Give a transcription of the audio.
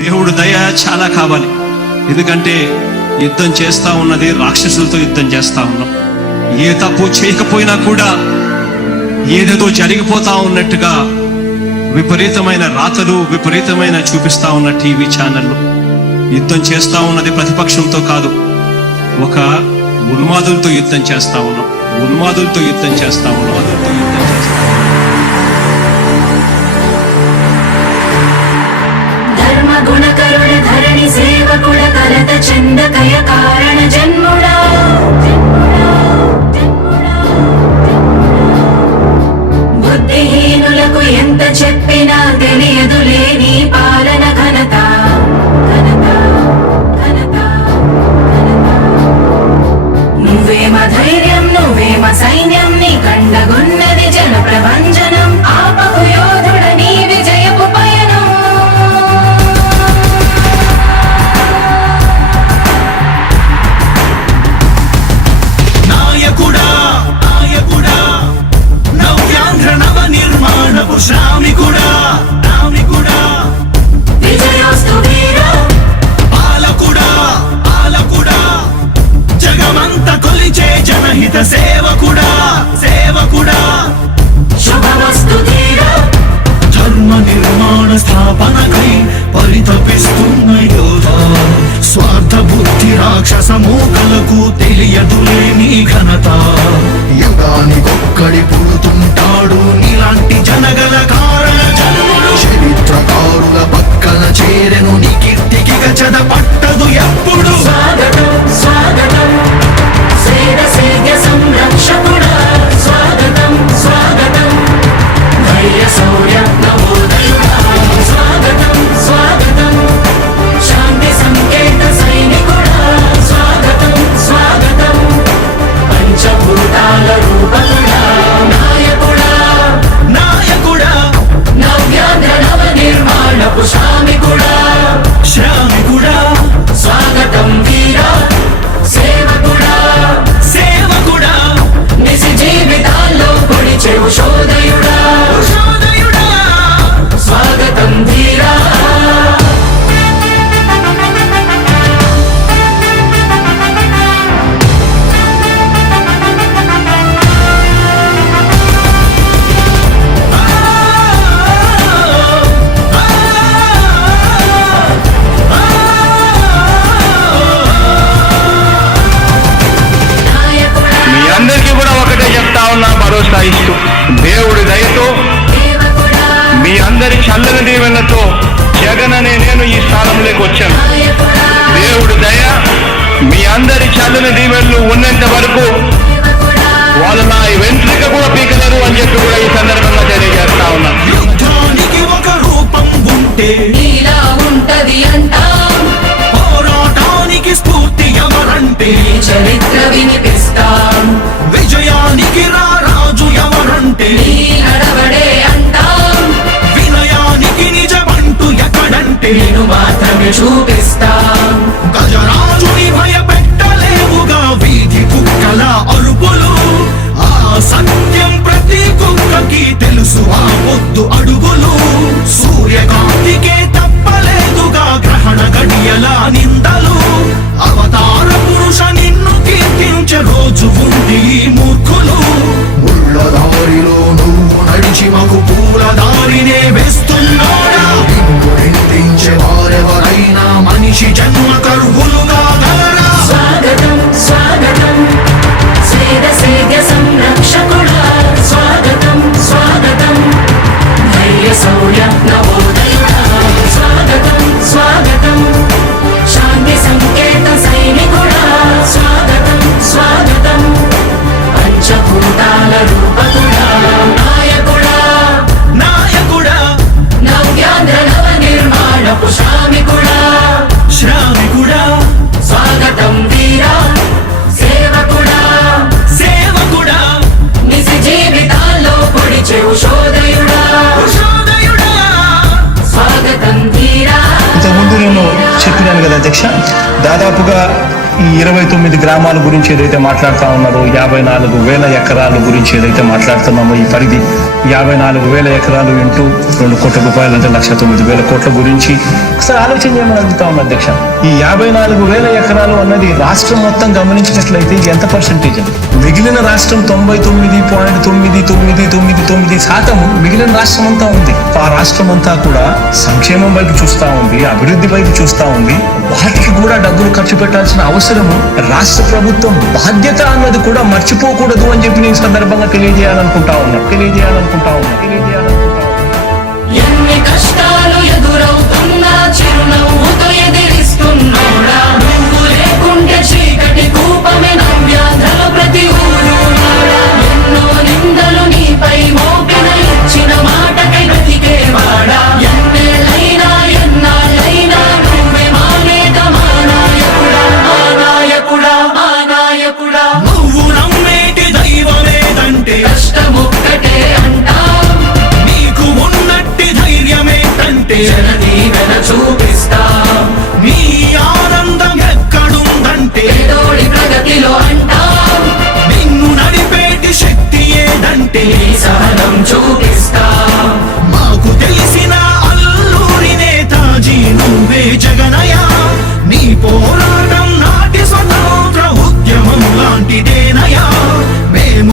దేవుడు దయ చాలా కావాలి. ఎందుకంటే యుద్ధం చేస్తా ఉన్నది రాక్షసులతో యుద్ధం చేస్తా ఉన్నాం. ఏ తప్పు చేయకపోయినా కూడా ఏదేదో జరిగిపోతా ఉన్నట్టుగా విపరీతమైన రాతలు విపరీతమైన చూపిస్తా ఉన్న టీవీ ఛానళ్ళు. యుద్ధం చేస్తా ఉన్నది ప్రతిపక్షంతో కాదు, ఒక ఉన్మాదులతో యుద్ధం చేస్తా ఉన్నాం. ఉన్మాదులతో యుద్ధం చేస్తా ఉన్నాం. గుణకరుణ ధరణి సేవకుడ కలత చందకయ కారణ జన్ముడా బుద్ధిహీనులకు ఎంత చెప్పినా తెలియదులే నీ పాలన ఘనత. నువ్వేమ ధైర్యం నువ్వేమ సైన్యం నీ కండగున్నది జన ప్రభంజనం. ఆపకు యోధుడ నీ విజయపు పయనం. శ్రామికుడా రామికుడా విజయోస్తు వీరా పాలకుడా పాలకుడా జగమంత కొలిచే జనహిత సేవకుడా సేవకుడా శుభమస్తు ధీరా ధర్మ నిర్మాణ స్థాపనకై పరితపిస్తున్న యోధా. స్వార్థ బుద్ధి రాక్షస మూకలకు తెలియదులే నీ ఘనత. యుగానికొక్కడి పుడుతుంటాడు నీలాంటి జనగల కారణ జన్ముడు. చరిత్రకారుల పక్కన చేరెను నీ కీర్తికి గచద పట్టదు ఎప్పుడు. స్వాగతం స్వాగతం సేద సేద్య సంరక్షకుడా. స్వాగతం స్వాగతం ధైర్య శౌర్య నవోదయుడా. స్వాగతం స్వాగతం శాంతి సంకేత సైనికుడా. స్వాగతం స్వాగతం పంచభూతాల రూపకుడా. నాయకుడా నాయకుడా నవ్యాంధ్ర నవ నిర్మాణపు శ్రామికుడా. శ్రామికుడా స్వాగతం వీరా సేవకుడా సేవకుడా నిజ జీవితాల్లో పొడిచెవు శోధయుడా. శోధయుడా స్వాగతం ధీరా భరోసా ఇస్తూ దేవుడి దయతో మీ అందరి చల్లని దీవెనలతో జగన్ అనే నేను ఈ స్థానంలోకి వచ్చాను. దేవుడి దయ మీ అందరి చల్లని దీవెనలు ఉన్నంత వరకు వాళ్ళు నా వెంట్రుక కూడా పీకలేరు అని చెప్పి కూడా ఈ సందర్భంగా తెలియజేస్తా ఉన్నాను. యుద్ధానికి ఒక రూపం ఉంటే నీలా ఉంటది అంటాం. పోరాటానికి స్ఫూర్తి ఎవరంటే చరిత్ర వినిపిస్తాం. విజయానికి రారాజు ఎవరంటే నీ నడవడే అంటాం. వినయానికి నిజమంటూ ఎక్కడంటే నిన్ను మాత్రమే చూపిస్తాం. గజరాజుని భయపెట్టలేవుగా వీధి కుక్కల అరుపులు. ఆ సత్యం ప్రతి కుక్కకి తెలుసు ఆ పొద్దు అడుగులు. సూర్యకాంతికే తప్పలేదుగా గ్రహణ గడియల నిందలు. అవతార పురుష నిన్ను కీర్తించే రోజు ఉంది ఈ మూర్ఖులు. ముళ్ళ దారిలో నువ్వు నడిచి మాకు పూల దారినే వేస్తున్నాడా? నిన్ను నిందించే వారెవరైనా మనిషి జన్మ కర్హులుగా గలరా? స్వాగతం స్వాగతం స్వేద సేద్య సంరక్షకుడా, స్వాగతం స్వాగతం ధైర్య శౌర్య నవోదయుడా, స్వాగతం స్వాగతం శాంతి సంకేత సైనికుడా, స్వాగతం స్వాగతం పంచభూతాల రూపకుడా, నాయకుడా నాయకుడా నవ్యాంధ్ర నవ నిర్మాణపు శ్రామికుడా, శ్రామికుడా స్వాగతం వీరా సేవకుడా, సేవకుడా నిజ జీవితాల్లో పొడిచే ఉషోదయుడా, ఉషోదయుడా. స్వాగతం వీరా. ఇంతకుముందు నేను చెప్పినాను కదా అధ్యక్ష, దాదాపుగా ఈ 29 గ్రామాల గురించి ఏదైతే మాట్లాడుతూ ఉన్నారో, 54,000 ఎకరాల గురించి ఏదైతే మాట్లాడుతున్నామో, ఈ పరిధి 54,000 ఎకరాలు ఇంటూ 2 కోట్ల రూపాయలు అంటే 1,09,000 కోట్ల గురించి ఒకసారి ఆలోచన చేయమని అడుగుతా ఉన్నా అధ్యక్ష. ఈ 54,000 ఎకరాలు అన్నది రాష్ట్రం మొత్తం గమనించినట్లయితే ఎంత పర్సెంటేజ్ అది? మిగిలిన రాష్ట్రం 99.999% మిగిలిన రాష్ట్రం అంతా ఉంది. ఆ రాష్ట్రం అంతా కూడా సంక్షేమం వైపు చూస్తా ఉంది, అభివృద్ధి వైపు చూస్తా ఉంది. వాటికి కూడా డబ్బులు ఖర్చు పెట్టాల్సిన అవసరము రాష్ట్ర ప్రభుత్వం బాధ్యత అన్నది కూడా మర్చిపోకూడదు అని చెప్పి నేను సందర్భంగా తెలియజేయాలనుకుంటా ఉన్నా. ఎన్ని కష్టాలు ఎదురవుతున్నా చిరునవ్వుతో ఎదిరిస్తున్నాడా, నువ్వు లేకుంటే చీకటి కూపమే నవ్యాంధ్రలో ప్రతి ఊరు నాడా. ఎన్నో నిందలు నీపై మోపిన ఇచ్చిన మాటకై బ్రతికేవాడా, ఎన్నేళ్ళైనా ఎన్నాళ్ళైనా నువ్వే మా నేత, మా నాయకుడా, మా నాయకుడా, మా నాయకుడా. నువ్వు నమ్మేటి దైవమేదంటే కష్టమొక్కటే అంటాం, నీకు ఉన్నట్టి ధైర్యమేంటంటే జనదీవెన చూపిస్తాం. నీ ఆనందం ఎక్కడుందంటే పేదోడి ప్రగతిలో అంటాం, నిన్ను నడిపేటి శక్తి ఏదంటే నీ సహనం చూపిస్తాం. మాకు తెలిసిన అల్లూరి నేతాజీ నువ్వే జగనయ్య. నీ పోరాటం నాటి స్వతంత్ర ఉద్యమం లాంటిదేనయా.